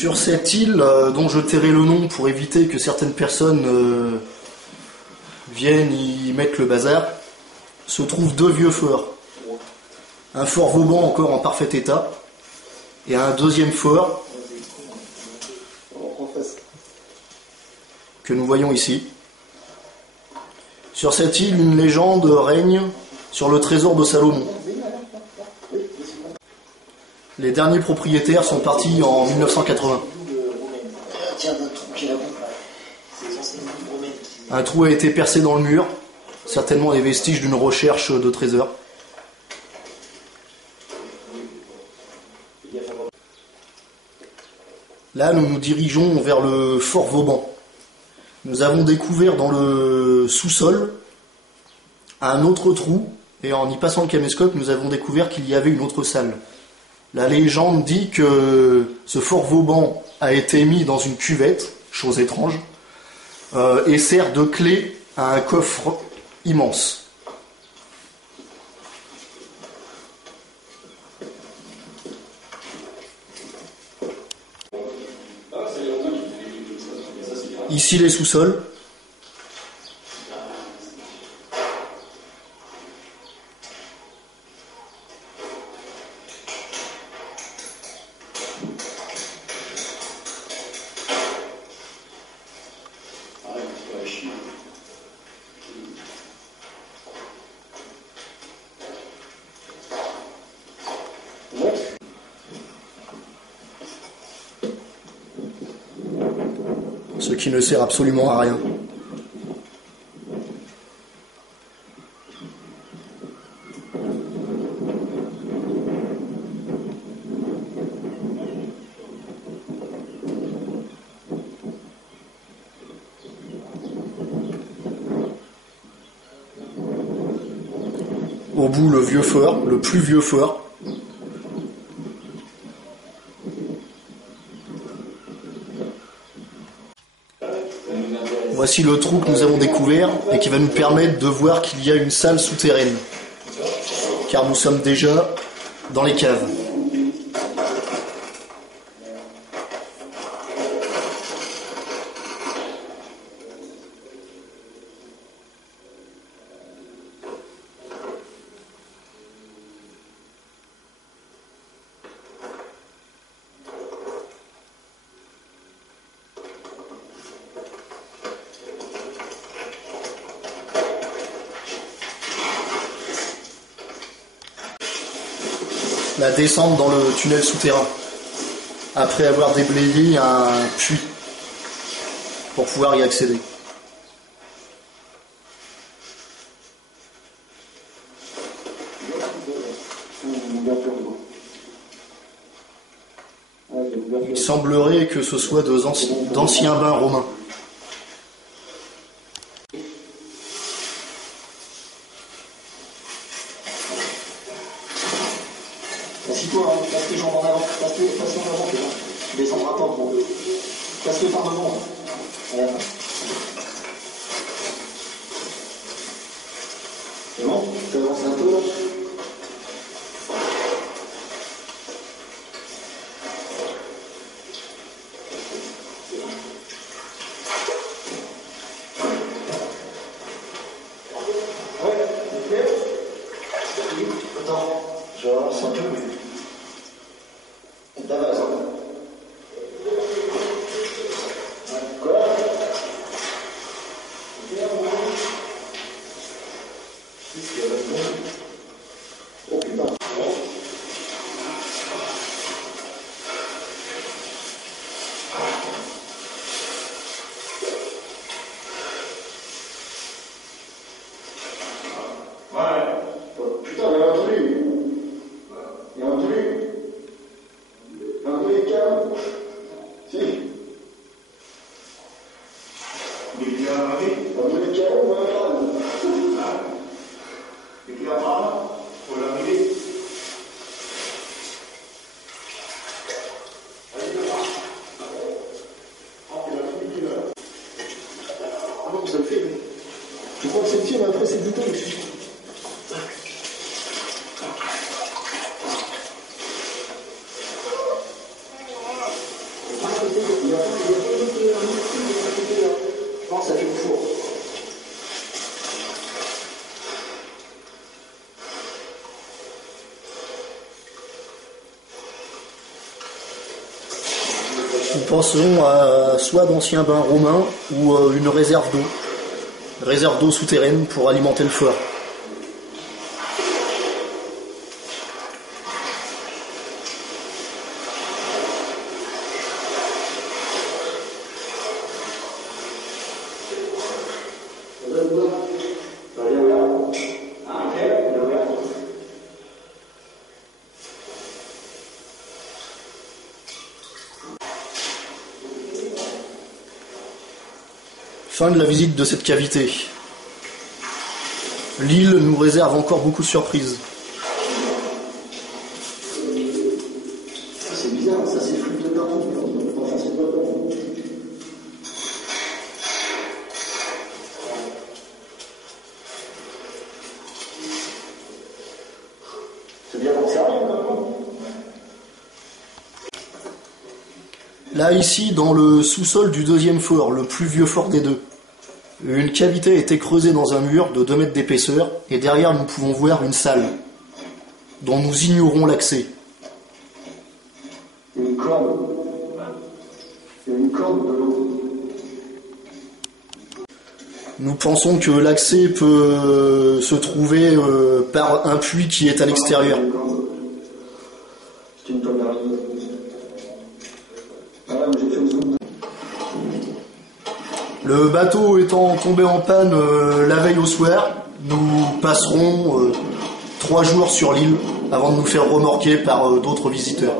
Sur cette île, dont je tairai le nom pour éviter que certaines personnes viennent y mettre le bazar, se trouvent 2 vieux forts. Un fort Vauban encore en parfait état, et un deuxième fort que nous voyons ici. Sur cette île, une légende règne sur le trésor de Salomon. Les derniers propriétaires sont partis en 1980. Un trou a été percé dans le mur, certainement des vestiges d'une recherche de trésors. Là, nous nous dirigeons vers le fort Vauban. Nous avons découvert dans le sous-sol un autre trou, et en y passant le caméscope, nous avons découvert qu'il y avait une autre salle. La légende dit que ce fort Vauban a été mis dans une cuvette, chose étrange, et sert de clé à un coffre immense. Ici les sous-sols. Ce qui ne sert absolument à rien. Au bout, le vieux fort, le plus vieux fort. Voici le trou que nous avons découvert et qui va nous permettre de voir qu'il y a une salle souterraine. Car nous sommes déjà dans les caves. La descente dans le tunnel souterrain, après avoir déblayé un puits pour pouvoir y accéder. Il semblerait que ce soit d'anciens bains romains. Assis-toi, hein, passe tes jambes en avant, passe en avant, tu descendras pas trop. Passe-le par devant. Voilà. C'est bon? Tu avances un peu là. Ouais, ok. Attends, je avance un peu. T'avances. Quoi? Non, ça fait le four. Nous penserons à soit d'anciens bains romains ou une réserve d'eau souterraine pour alimenter le fort. Fin de la visite de cette cavité. L'île nous réserve encore beaucoup de surprises. C'est bizarre, ça s'efflue de partout. Enfin, c'est pas bon. C'est bien comme ça. Là, ici, dans le sous-sol du deuxième fort, le plus vieux fort des deux, une cavité a été creusée dans un mur de 2 mètres d'épaisseur, et derrière nous pouvons voir une salle, dont nous ignorons l'accès. Une corde. Une corde de l'eau. Nous pensons que l'accès peut se trouver par un puits qui est à l'extérieur. C'est une tonne d'argile. Ah, mais j'ai fait une zoom. Le bateau étant tombé en panne la veille au soir, nous passerons 3 jours sur l'île avant de nous faire remorquer par d'autres visiteurs.